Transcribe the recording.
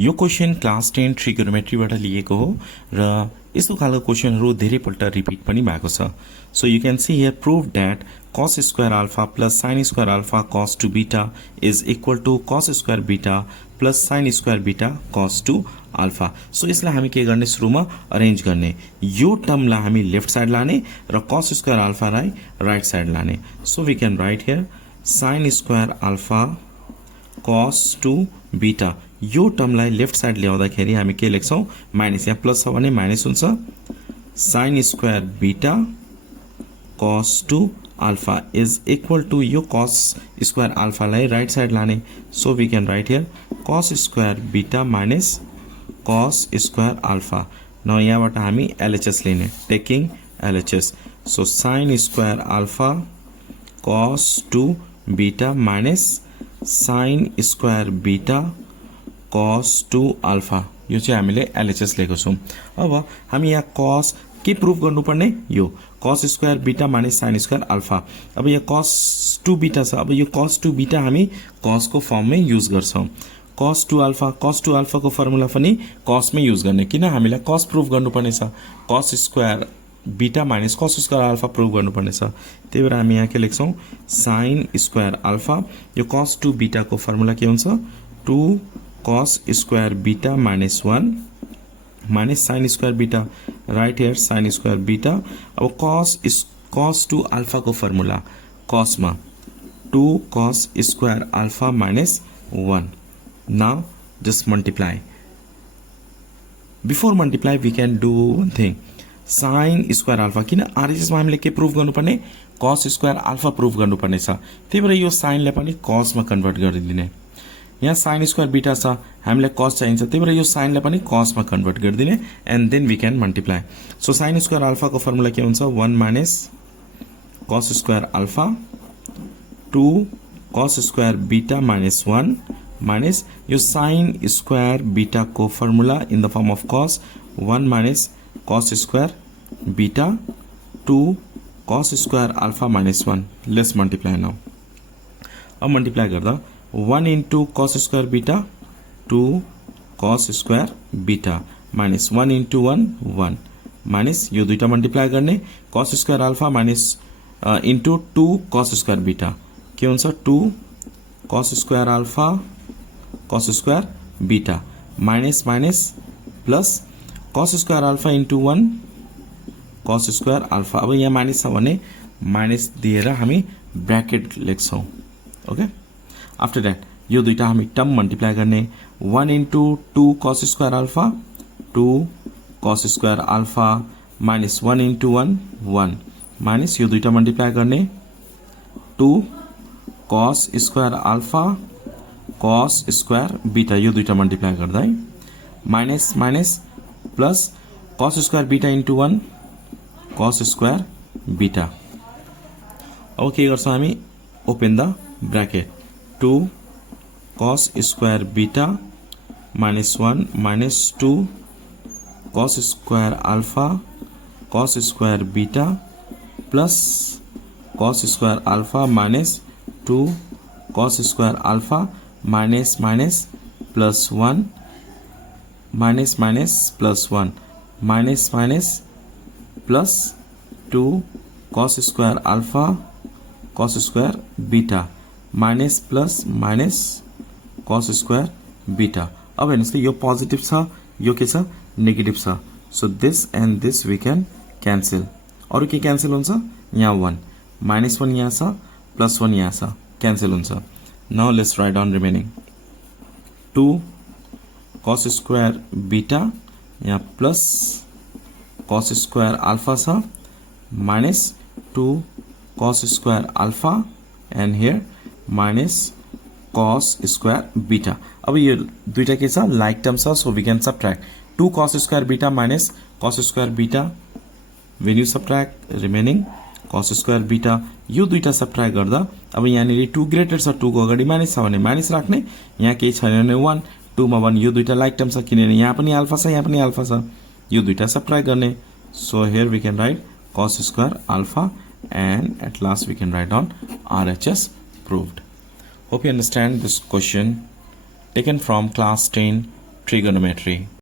यो question class 10 ट्रिगोनोमेट्रीबाट लिएको हो र यस्तो खालको क्वेशनहरु धेरैपल्ट रिपिट पनि भएको छ so you can see here prove that cos square alpha plus sin square alpha cos 2 beta is equal to cos square beta plus sin square beta cos 2 alpha so यसलाई हामी के गर्ने सुरुमा अरेन्ज गर्ने यो टर्मलाई हामी लेफ्ट साइड लाने र cos square alpha लाई राइट साइड लाने so we can write here sin square alpha cos 2 beta यो टर्मलाई लेफ्ट साइड ल्याउँदाखेरि हामी के लेख्छौं माइनस यहाँ प्लस छ भने माइनस हुन्छ sin square beta cos 2 alpha is equal to यो cos square alpha लाई राइट साइड लाने so we can write here cos square beta minus cos square alpha now यहाँबाट हामी LHS लिने taking LHS so sin square alpha cos 2 beta minus sin square beta cos 2 alpha यो चाहिँ हामीले LHS लेखेको छौं अब हामी यहाँ cos के प्रुफ गर्नुपर्ने यो cos square beta minus sin square alpha अब यो cos 2 beta छ अब यो cos 2 beta हामी cos को फर्म में युज गर्छौं cos 2 alpha को फर्मुला पनि cos में युज गर्ने किन हामीलाई cos प्रुफ गर्नुपर्ने छ cos square beta minus cos square alpha proof गर्नुपर्ने छ त्यही भएर हामी यहाँ के लेख्छौं sin square alpha यो cos 2 beta को फर्मुला के हुन्छ 2 cos square beta minus 1 minus sin square beta right here sin square beta अब cos 2 alpha को फर्मुला cos मा 2 cos square alpha minus 1 now just multiply before multiply we can do one thing sin square alpha किन RHS मा हामीले के proof गर्नुपर्ने cos square alpha proof गर्नुपर्ने छ त्यही भएर यो sin लाई पनि cos मा कन्भर्ट गरिदिने यहाँ sin square beta छ हामीलाई cos चाहिन्छ त्यही भएर यो sin लाई पनि cos मा कन्भर्ट गरिदिने and then we can multiply so sin square alpha को फर्मुला के हुन्छ 1 minus cos square alpha 2 cos square beta minus 1 minus यो sin square beta को formula in the form of cos 1 minus cos square beta 2 cos square alpha minus 1 let's multiply now अब multiply गर्दा 1 into cos square beta 2 cos square beta minus 1 into 1 1 minus यो दुईटा multiply गर्ने cos square alpha minus into 2 cos square beta के हुन्छ 2 cos square alpha cos square beta minus minus plus cos square alpha into 1 cos square alpha अब यहाँ minus छ भने minus दिएर हामी ब्रैकेट लेख्छौं ओके After that, यो दुईटा हामी टर्म मल्टिप्लाई गर्ने 1 into 2 cos square alpha 2 cos square alpha minus 1 into 1 1 minus यो दुईटा मल्टिप्लाई गर्ने 2 cos square alpha cos square beta यो दुईटा मल्टिप्लाई गर्दा है minus minus plus cos square beta into 1 cos square beta अब के गर्छौं हामी open the bracket 2 cos square beta minus 1 minus 2 cos square alpha cos square beta plus cos square alpha minus 2 cos square alpha minus minus plus 1 minus minus plus 1 minus minus plus 2 cos square alpha cos square beta minus plus minus cos square beta अब हेर्नुस् यो positive छ यो के छ negative छ so this and this we can cancel अरु के क्यान्सल हुन्छ यहाँ 1 -1 यहाँ छ +1 यहाँ छ क्यान्सल हुन्छ now let's write down remaining 2 cos square beta यहाँ प्लस cos square alpha छ minus 2 cos square alpha and here minus cos square beta अब यो दुईटा के छ लाइक टर्म छ so we can subtract 2 cos square beta minus cos square beta when you subtract remaining cos square beta यो दुईटा subtract गर्दा अब यहाँ नि 2 ग्रेटर छ 2 को अगाडि माइनस छ भने माइनस राख्ने यहाँ के छैन भने 1 2 मा 1 यो दुईटा लाइक टर्म छ किनभने यहाँ पनि अल्फा छ यहाँ पनि अल्फा छ यो दुईटा सबट्रैक्ट गर्ने so here we can write cos square alpha and at last we can write down RHS proved. Hope you understand this question taken from class 10 trigonometry.